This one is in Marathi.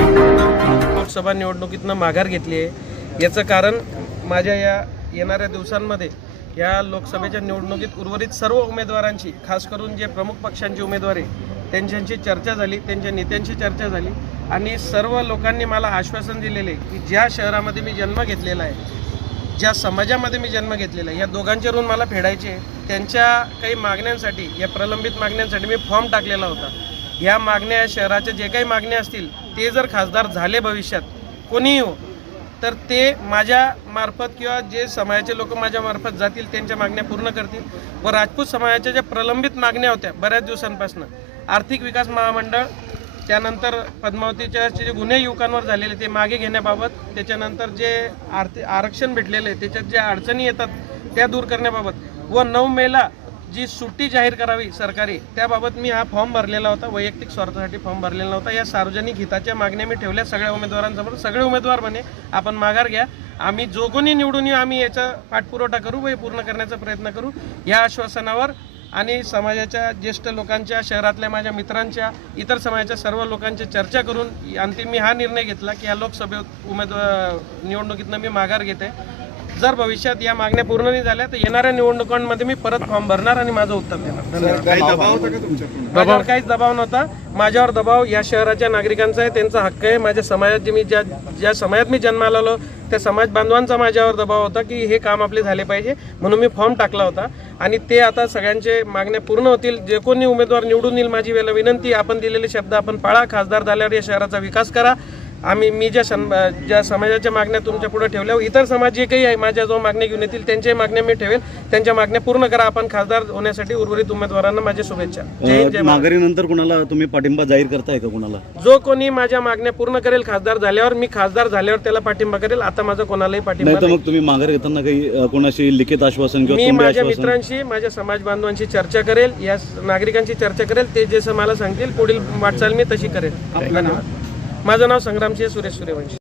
लोकसभा निवडणुकीतनं माघार घेतली आहे. याचं कारण माझ्या या येणाऱ्या दिवसांमध्ये या लोकसभेच्या निवडणुकीत उर्वरित सर्व उमेदवारांची खास करून जे प्रमुख पक्षांचे उमेदवार आहे त्यांच्याशी चर्चा झाली त्यांच्या नेत्यांशी चर्चा झाली आणि सर्व लोकांनी मला आश्वासन दिलेले की ज्या शहरामध्ये मी जन्म घेतलेला आहे ज्या समाजामध्ये मी जन्म घेतलेला या दोघांचे ऋण मला फेडायचे त्यांच्या काही मागण्यांसाठी या प्रलंबित मागण्यांसाठी मी फॉर्म टाकलेला होता. या मागण्या शहराच्या जे काही मागण्या असतील ते जर खासदार झाले भविष्यात कोणीही हो तर ते माझ्या मार्फत किंवा जे समाजाचे लोक माझ्या मार्फत जातील त्यांच्या मागण्या पूर्ण करतील व राजपूत समाजाच्या ज्या प्रलंबित मागण्या होत्या बऱ्याच दिवसांपासून आर्थिक विकास महामंडळ त्यानंतर पद्मावतीच्या जे गुन्हे युवकांवर झालेले ते मागे घेण्याबाबत त्याच्यानंतर जे आर्थिक आरक्षण भेटलेलं आहे त्याच्यात ज्या अडचणी येतात त्या दूर करण्याबाबत व नऊ मेला जी सुट्टी जाहीर करावी सरकारी त्याबाबत मी हा फॉर्म भरलेला होता वैयक्तिक स्वार्थासाठी फॉर्म भरलेला नव्हता या सार्वजनिक हिताच्या मागण्या मी ठेवल्या सगळ्या उमेदवारांसमोर सगळे उमेदवार म्हणे आपण माघार घ्या. आम्ही जो कोणी निवडून येऊ आम्ही याचा पाठपुरवठा करू व हे पूर्ण करण्याचा प्रयत्न करू. या आश्वासनावर आणि समाजाच्या ज्येष्ठ लोकांच्या शहरातल्या माझ्या मित्रांच्या इतर समाजाच्या सर्व लोकांची चर्चा करून अंतिम मी हा निर्णय घेतला की या लोकसभेत उमेदवार निवडणुकीतनं मी माघार घेते. जर भविष्यात या मागण्या पूर्ण नाही झाल्या तर येणाऱ्या निवडणुकांमध्ये मी परत फॉर्म भरणार आणि माझं उत्तर देणार. धन्यवाद काही दबाव होता का तुमच्याकडून माझ्यावर काहीच दबाव नव्हता. माझ्यावर दबाव या शहराच्या नागरिकांचा आहे त्यांचा हक्क आहे. माझ्या समाजात जे मी ज्या ज्या समाजात मी जन्माला आलो त्या समाज बांधवांचा माझ्यावर दबाव होता की हे काम आपले झाले पाहिजे. म्हणून मी फॉर्म टाकला होता. आणि ते आता सगळ्यांचे मागण्या पूर्ण होतील. जे कोणी उमेदवार निवडून येईल माझी वेळेला विनंती आपण दिलेले शब्द आपण पाळा. खासदार झाल्यावर या शहराचा विकास करा. आम्ही मी ज्या सन ज्या समाजाच्या मागण्या तुमच्यापुढे ठेवल्या इतर समाज जे काही आहे माझ्या जो मागण्या घेऊन येतील त्यांच्याही मागण्या मी ठेवेल. त्यांच्या मागण्या पूर्ण करा. आपण खासदार होण्यासाठी उर्वरित उमेदवारांना माझ्या शुभेच्छा. जय जय. माघारीनंतर कुणाला तुम्ही पाठिंबा जाहीर करताय का कुणाला? जो कोणी माझ्या मागण्या पूर्ण करेल खासदार झाल्यावर मी खासदार झाल्यावर त्याला पाठिंबा करेल. आता माझा कोणालाही पाठिंबा नाही तर नाही. मग तुम्ही माघार घेताना काही कोणाशी लिखित आश्वासन किंवा मी माझ्या मित्रांशी माझ्या समाज बांधवांशी चर्चा करेल. या नागरिकांशी चर्चा करेल. ते जसं मला सांगतील पुढील वाटचाल मी तशी करेल. धन्यवाद माझं नाव संग्रामसिंह सुरेश सूर्यवंशी